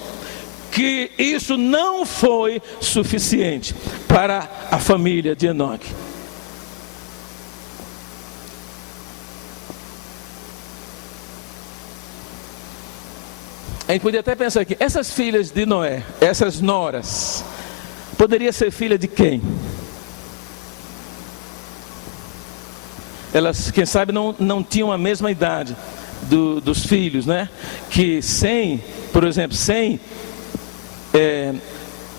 que isso não foi suficiente para a família de Enoque. a gente podia até pensar aqui, essas filhas de Noé, essas noras, poderia ser filha de quem? Elas, quem sabe, não tinham a mesma idade dos filhos, né? Que Sem, por exemplo, Sem,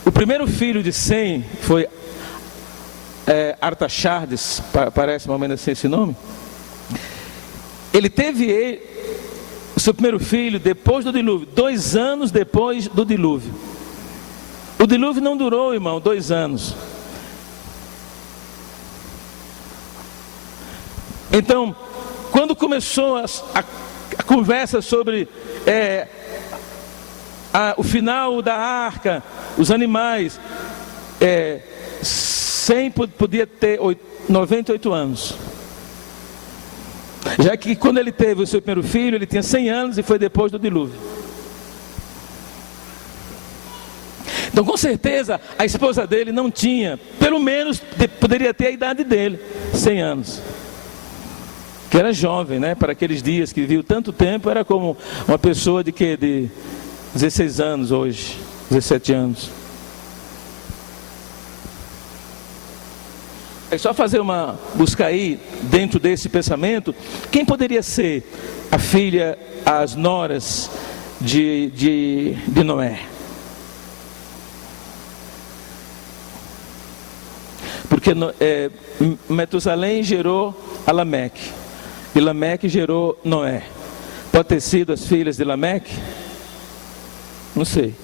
o primeiro filho de Sem foi Artaxerxes, parece mais ou menos assim esse nome. Ele teve o seu primeiro filho depois do dilúvio, 2 anos depois do dilúvio. O dilúvio não durou, irmão, 2 anos. Então, quando começou a conversa sobre o final da arca, os animais, Sem podia ter 98 anos. Já que quando ele teve o seu primeiro filho, ele tinha 100 anos e foi depois do dilúvio. Então, com certeza, a esposa dele não tinha, pelo menos poderia ter a idade dele, 100 anos. Que era jovem, né? Para aqueles dias que viveu tanto tempo, era como uma pessoa de 16 anos hoje, 17 anos. É só fazer uma busca aí, dentro desse pensamento, quem poderia ser a filha, as noras de Noé? Porque Metusalém gerou a Lameque, e Lameque gerou Noé. Pode ter sido as filhas de Lameque? Não sei.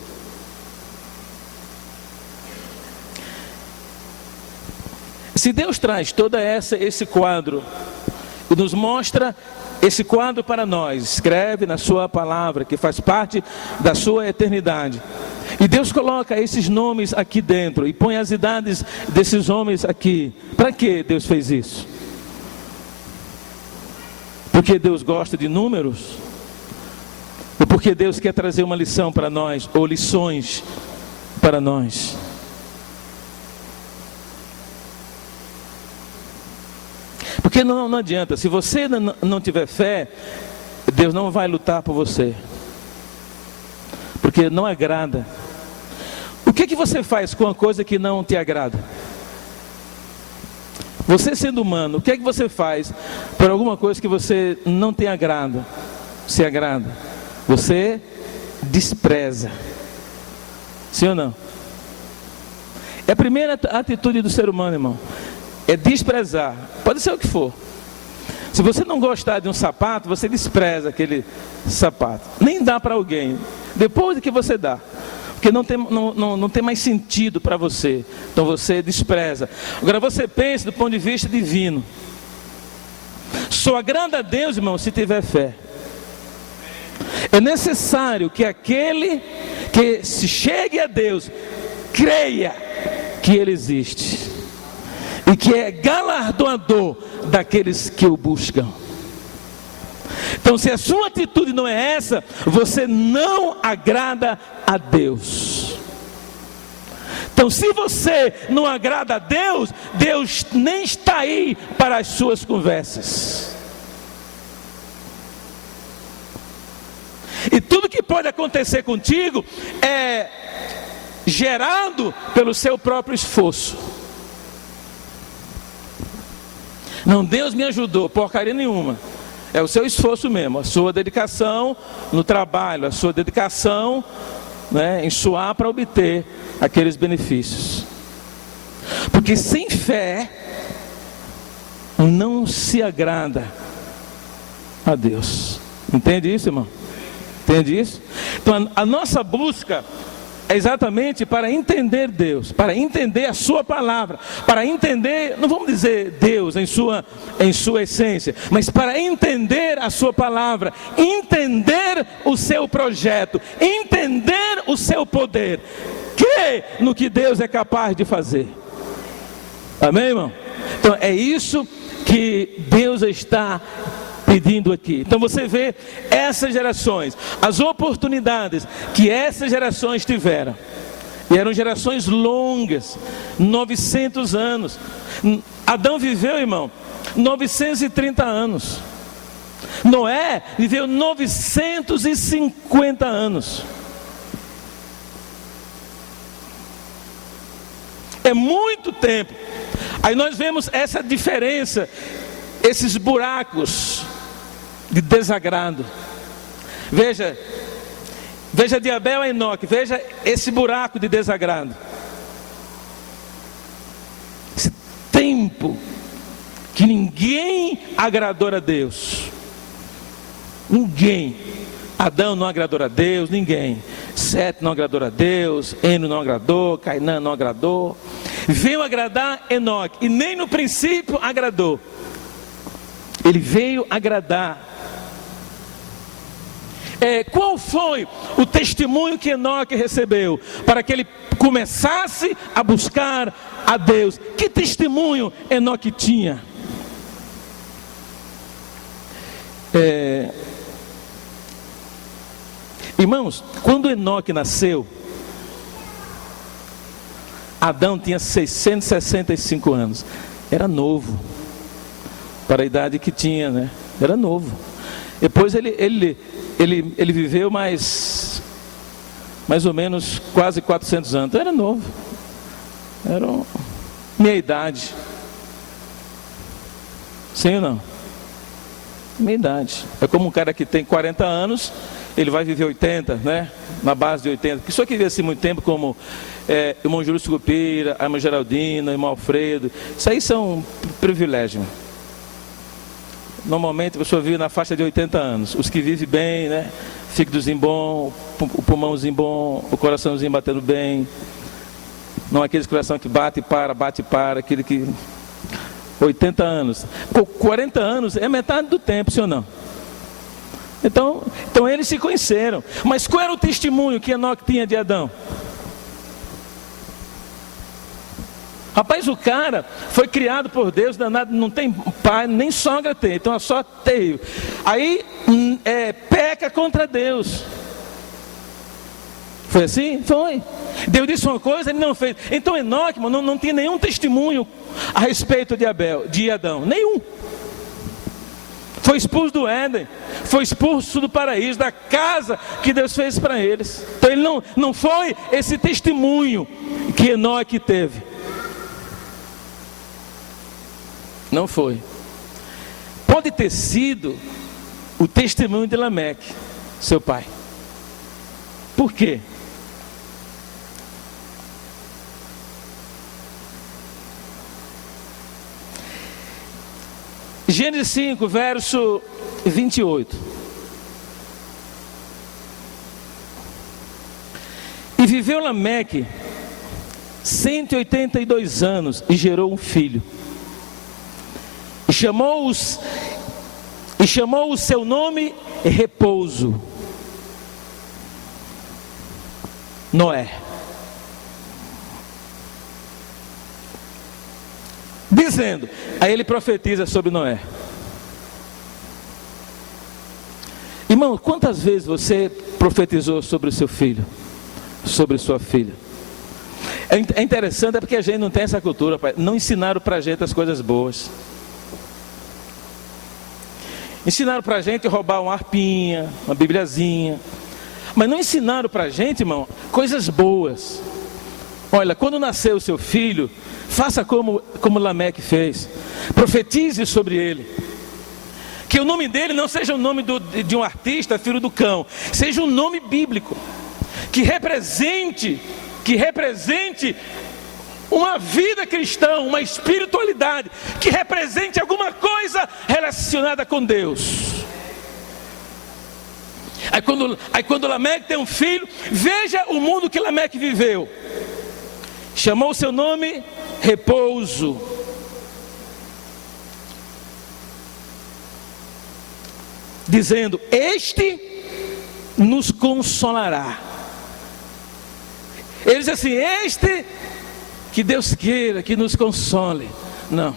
Se Deus traz todo esse quadro e nos mostra esse quadro para nós, escreve na sua palavra, que faz parte da sua eternidade, e Deus coloca esses nomes aqui dentro e põe as idades desses homens aqui, para que Deus fez isso? Porque Deus gosta de números? Ou porque Deus quer trazer uma lição para nós, ou lições para nós? Porque não adianta, se você não tiver fé, Deus não vai lutar por você, porque não agrada. O que você faz com uma coisa que não te agrada? Você sendo humano, o que você faz por alguma coisa que você não tem agrado, se agrada? Você despreza. Sim ou não? É a primeira atitude do ser humano, irmão. É desprezar, pode ser o que for. Se você não gostar de um sapato, você despreza aquele sapato. Nem dá para alguém, depois de que você dá, porque não tem mais sentido para você. Então você despreza. Agora você pensa do ponto de vista divino. Só agrada a Deus, irmão, se tiver fé. É necessário que aquele que se chegue a Deus creia que Ele existe e que é galardoador daqueles que o buscam. Então, se a sua atitude não é essa, você não agrada a Deus. Então, se você não agrada a Deus, Deus nem está aí para as suas conversas. E tudo que pode acontecer contigo é gerado pelo seu próprio esforço. Não, Deus me ajudou, porcaria nenhuma. É o seu esforço mesmo, a sua dedicação no trabalho, a sua dedicação, né, em suar para obter aqueles benefícios. Porque sem fé não se agrada a Deus. Entende isso, irmão? Entende isso? Então a nossa busca é exatamente para entender Deus, para entender a sua palavra, para entender, não vamos dizer Deus em sua essência, mas para entender a sua palavra, entender o seu projeto, entender o seu poder, crer no que Deus é capaz de fazer. Amém, irmão? Então é isso que Deus está pedindo aqui. Então você vê essas gerações, as oportunidades que essas gerações tiveram, e eram gerações longas, 900 anos. Adão viveu, irmão, 930 anos. Noé viveu 950 anos. É muito tempo. Aí nós vemos essa diferença, esses buracos de desagrado. Veja de Abel a Enoque, veja esse buraco de desagrado. Esse tempo que ninguém agradou a Deus. Ninguém. Adão não agradou a Deus, ninguém. Sete não agradou a Deus, Eno não agradou, Cainã não agradou. Veio agradar Enoque, e nem no princípio agradou. Ele veio agradar. Qual foi o testemunho que Enoque recebeu para que ele começasse a buscar a Deus? Que testemunho Enoque tinha? Irmãos, quando Enoque nasceu, Adão tinha 665 anos. Era novo para a idade que tinha, né? Era novo. Depois ele viveu mais ou menos quase 400 anos. Então era novo. Era minha idade. Sim ou não? Minha idade. É como um cara que tem 40 anos, ele vai viver 80, né? Na base de 80. Pessoa que vive assim muito tempo, como irmão Júlio Sucupira, a irmã Geraldina, irmão Alfredo. Isso aí são privilégios. Normalmente a pessoa vive na faixa de 80 anos. Os que vivem bem, né? Fígadozinho bom, o pulmãozinho bom, o coraçãozinho batendo bem. Não aqueles coração que bate e para, aquele que... 80 anos. 40 anos é metade do tempo, sim ou não? Então eles se conheceram. Mas qual era o testemunho que Enoque tinha de Adão? Rapaz, o cara foi criado por Deus, danado, não tem pai, nem sogra tem, então é só terrível. Aí peca contra Deus. Foi assim? Foi. Deus disse uma coisa, ele não fez. Então Enoque, mano, não tinha nenhum testemunho a respeito de Adão. Nenhum. Foi expulso do Éden. Foi expulso do paraíso, da casa que Deus fez para eles. Então ele não foi esse testemunho que Enoque teve. Não foi. Pode ter sido o testemunho de Lameque, seu pai. Por quê? Gênesis 5, verso 28. E viveu Lameque 182 anos e gerou um filho. E chamou o seu nome Repouso. Noé. Dizendo, aí ele profetiza sobre Noé. Irmão, quantas vezes você profetizou sobre o seu filho? Sobre sua filha? É interessante, é porque a gente não tem essa cultura, pai. Não ensinaram para a gente as coisas boas. Ensinaram para a gente roubar uma harpinha, uma bibliazinha. Mas não ensinaram para a gente, irmão, coisas boas. Olha, quando nasceu o seu filho, faça como Lameque fez. Profetize sobre ele. Que o nome dele não seja o nome de um artista, filho do cão. Seja um nome bíblico. Que represente uma vida cristã, uma espiritualidade. Que represente alguma coisa relacionada com Deus. Aí quando Lameque tem um filho, veja o mundo que Lameque viveu. Chamou o seu nome Repouso. Dizendo, este nos consolará. Ele diz assim, este que Deus queira que nos console. Não.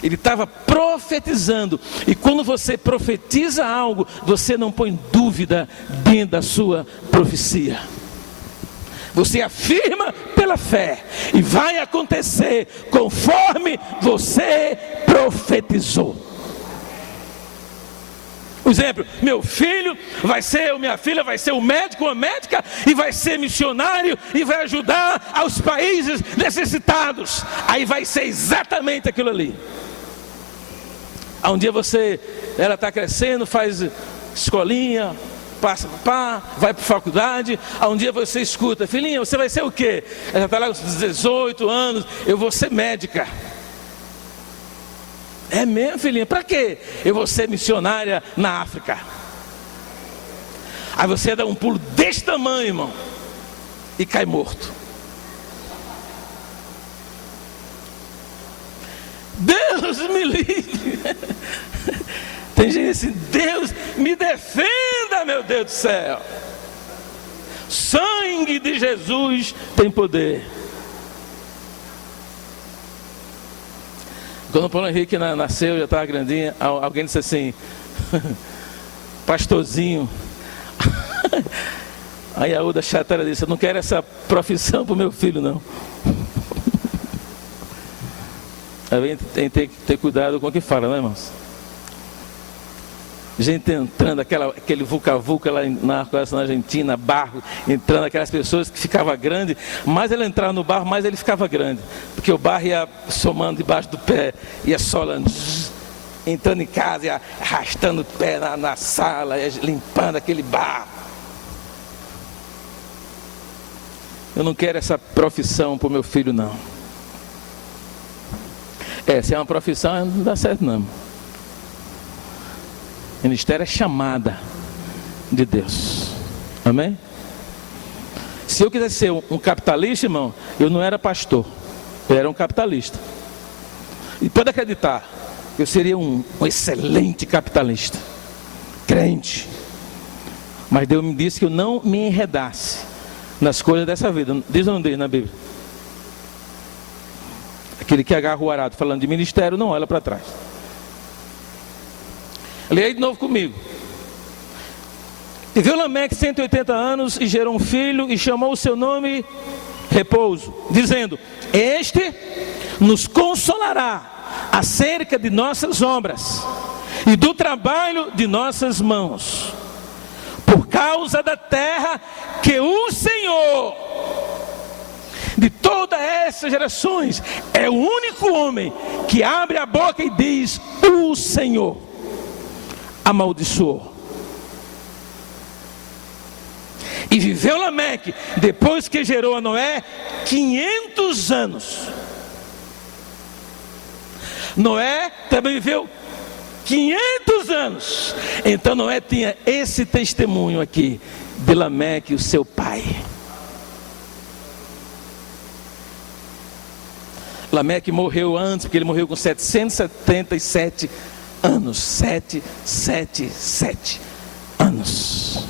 Ele estava profetizando. E quando você profetiza algo, você não põe dúvida dentro da sua profecia. Você afirma pela fé. E vai acontecer conforme você profetizou. Por exemplo, meu filho vai ser, ou minha filha vai ser um médico ou uma médica, e vai ser missionário, e vai ajudar aos países necessitados. Aí vai ser exatamente aquilo ali. Aí um dia ela está crescendo, faz escolinha, passa vai para a faculdade. Aí um dia você escuta: filhinha, você vai ser o quê? Ela já está lá com 18 anos, eu vou ser médica. É mesmo, filhinha? Para quê? Eu vou ser missionária na África. Aí você dá um pulo desse tamanho, irmão, e cai morto. Deus me livre. Tem gente assim: Deus me defenda, meu Deus do céu. Sangue de Jesus tem poder. Quando o Paulo Henrique nasceu, já estava grandinho, alguém disse assim: pastorzinho. Aí a outra chatara disse: eu não quero essa profissão para o meu filho, não. Aí tem que ter cuidado com o que fala, né, irmãos? Gente entrando, aquele vulca-vulca lá na Argentina, barro, entrando, aquelas pessoas que ficavam grandes. Mais ele entrava no barro, mais ele ficava grande, porque o barro ia somando debaixo do pé, ia solando, entrando em casa, ia arrastando o pé na sala, ia limpando aquele barro. Eu não quero essa profissão para o meu filho, não. Se é uma profissão, não dá certo, não. Ministério é chamada de Deus. Amém? Se eu quisesse ser um capitalista, irmão, eu não era pastor, eu era um capitalista. E pode acreditar, eu seria um excelente capitalista, crente. Mas Deus me disse que eu não me enredasse nas coisas dessa vida. Diz ou não diz na Bíblia? Aquele que agarra o arado falando de ministério, não olha para trás. Leia aí de novo comigo. Viveu Lameque 180 anos e gerou um filho e chamou o seu nome Repouso, dizendo: este nos consolará acerca de nossas obras e do trabalho de nossas mãos, por causa da terra que o Senhor de todas essas gerações é o único homem que abre a boca e diz: o Senhor amaldiçoou. E viveu Lameque, depois que gerou a Noé, 500 anos. Noé também viveu 500 anos. Então Noé tinha esse testemunho aqui de Lameque, o seu pai. Lameque morreu antes, porque ele morreu com 777 anos. 777 anos.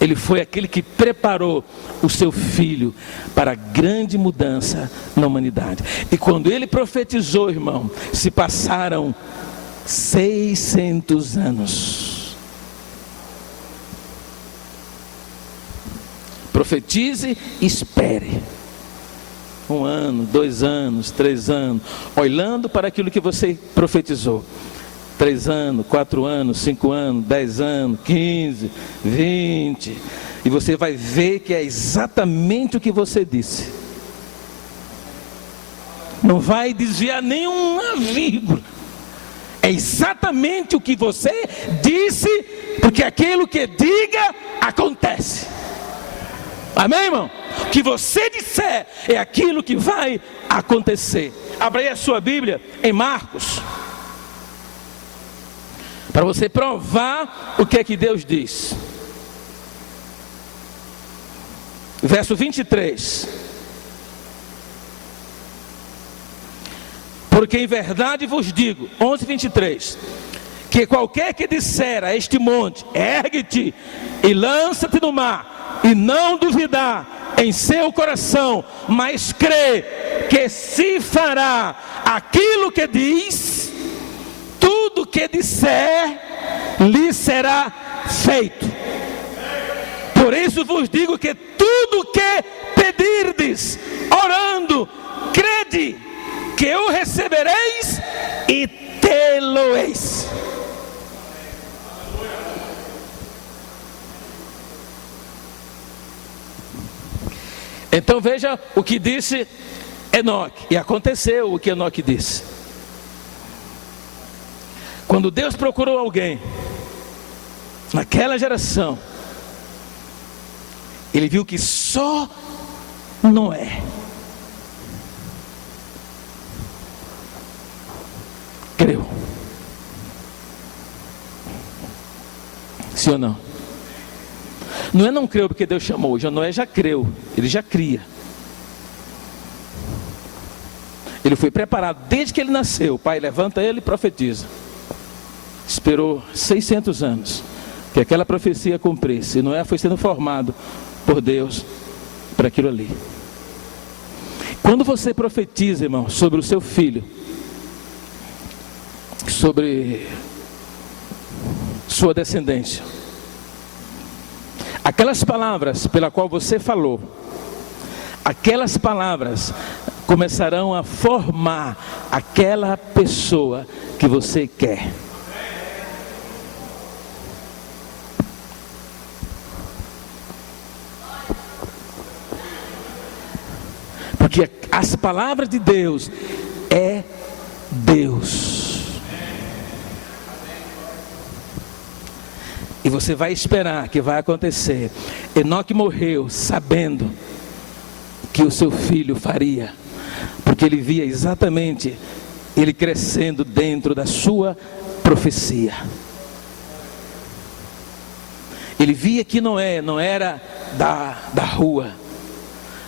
Ele foi aquele que preparou o seu filho para a grande mudança na humanidade. E quando ele profetizou, irmão, se passaram 600 anos. Profetize e espere. 1 ano, 2 anos, 3 anos, olhando para aquilo que você profetizou. 3 anos, 4 anos, 5 anos, 10 anos, 15, 20. E você vai ver que é exatamente o que você disse. Não vai desviar nenhuma vírgula. É exatamente o que você disse, porque aquilo que diga, acontece. Amém, irmão? O que você disser é aquilo que vai acontecer. Abra aí a sua Bíblia em Marcos, para você provar o que é que Deus diz. Verso 23. Porque em verdade vos digo, 11:23, que qualquer que disser a este monte: ergue-te e lança-te no mar, e não duvidar em seu coração, mas crê que se fará aquilo que diz, tudo que disser lhe será feito. Por isso vos digo que tudo que pedirdes, orando, crede que o recebereis e tê-lo-eis. Então veja o que disse Enoque, e aconteceu o que Enoque disse. Quando Deus procurou alguém naquela geração, ele viu que só Noé creu. Sim ou não? Noé não creu porque Deus chamou. Noé já creu, ele já cria. Ele foi preparado desde que ele nasceu. O pai levanta ele e profetiza. Esperou 600 anos que aquela profecia cumprisse. E Noé foi sendo formado por Deus para aquilo ali. Quando você profetiza, irmão, sobre o seu filho, sobre sua descendência, aquelas palavras pela qual você falou, aquelas palavras começarão a formar aquela pessoa que você quer. Porque as palavras de Deus é Deus. E você vai esperar que vai acontecer. Enoque morreu sabendo que o seu filho faria, porque ele via exatamente ele crescendo dentro da sua profecia. Ele via que Noé não era da rua,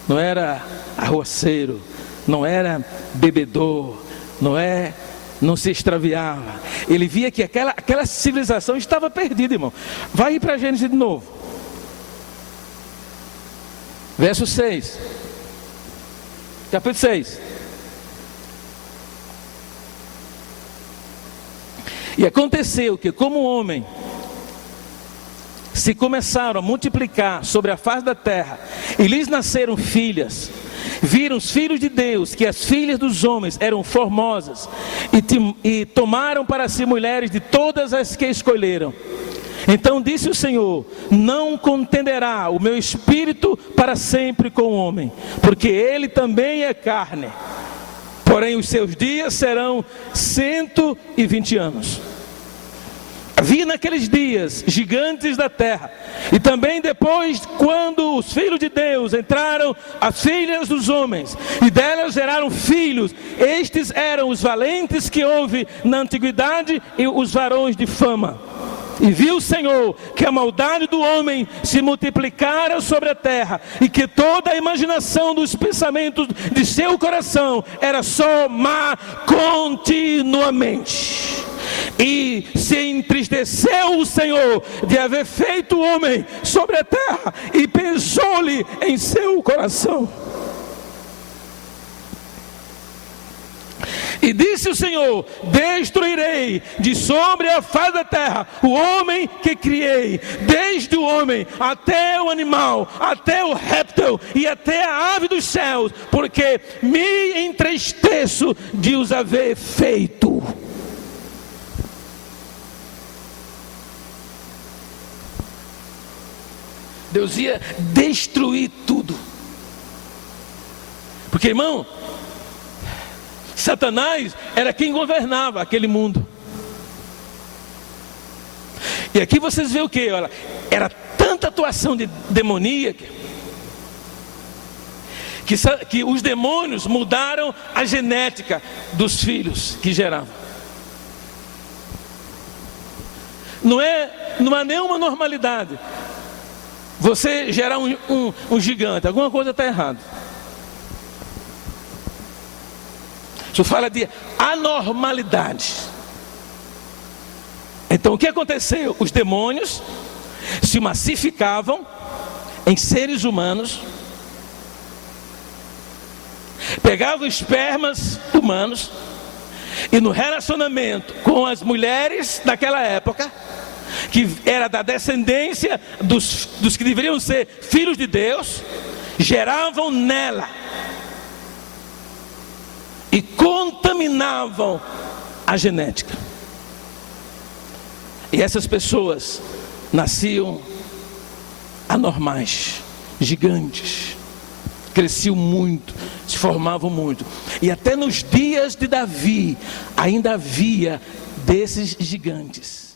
não era arruaceiro, não era bebedor, não se extraviava. Ele via que aquela civilização estava perdida, irmão. Vai aí para Gênesis de novo, verso 6, capítulo 6. E aconteceu que, como o homem se começaram a multiplicar sobre a face da terra, e lhes nasceram filhas, viram os filhos de Deus que as filhas dos homens eram formosas, e tomaram para si mulheres de todas as que escolheram. Então disse o Senhor: não contenderá o meu espírito para sempre com o homem, porque ele também é carne, porém os seus dias serão 120 anos. Havia naqueles dias gigantes da terra, e também depois, quando os filhos de Deus entraram, as filhas dos homens, e delas geraram filhos. Estes eram os valentes que houve na antiguidade, e os varões de fama. E viu o Senhor que a maldade do homem se multiplicara sobre a terra, e que toda a imaginação dos pensamentos de seu coração era só má continuamente. E se entristeceu o Senhor de haver feito o homem sobre a terra, e pensou-lhe em seu coração. E disse o Senhor: destruirei de sobre a face da terra o homem que criei, desde o homem até o animal, até o réptil e até a ave dos céus, porque me entristeço de os haver feito. Deus ia destruir tudo. Porque, irmão, Satanás era quem governava aquele mundo. E aqui vocês veem o que? Olha, era tanta atuação demoníaca que os demônios mudaram a genética dos filhos que geravam. Não há nenhuma normalidade você gerar um gigante. Alguma coisa está errada. Isso fala de anormalidade. Então o que aconteceu? Os demônios se massificavam em seres humanos, pegavam espermas humanos, e no relacionamento com as mulheres daquela época, que era da descendência dos que deveriam ser filhos de Deus, geravam nela e contaminavam a genética. E essas pessoas nasciam anormais, gigantes, cresciam muito, se formavam muito. E até nos dias de Davi, ainda havia desses gigantes.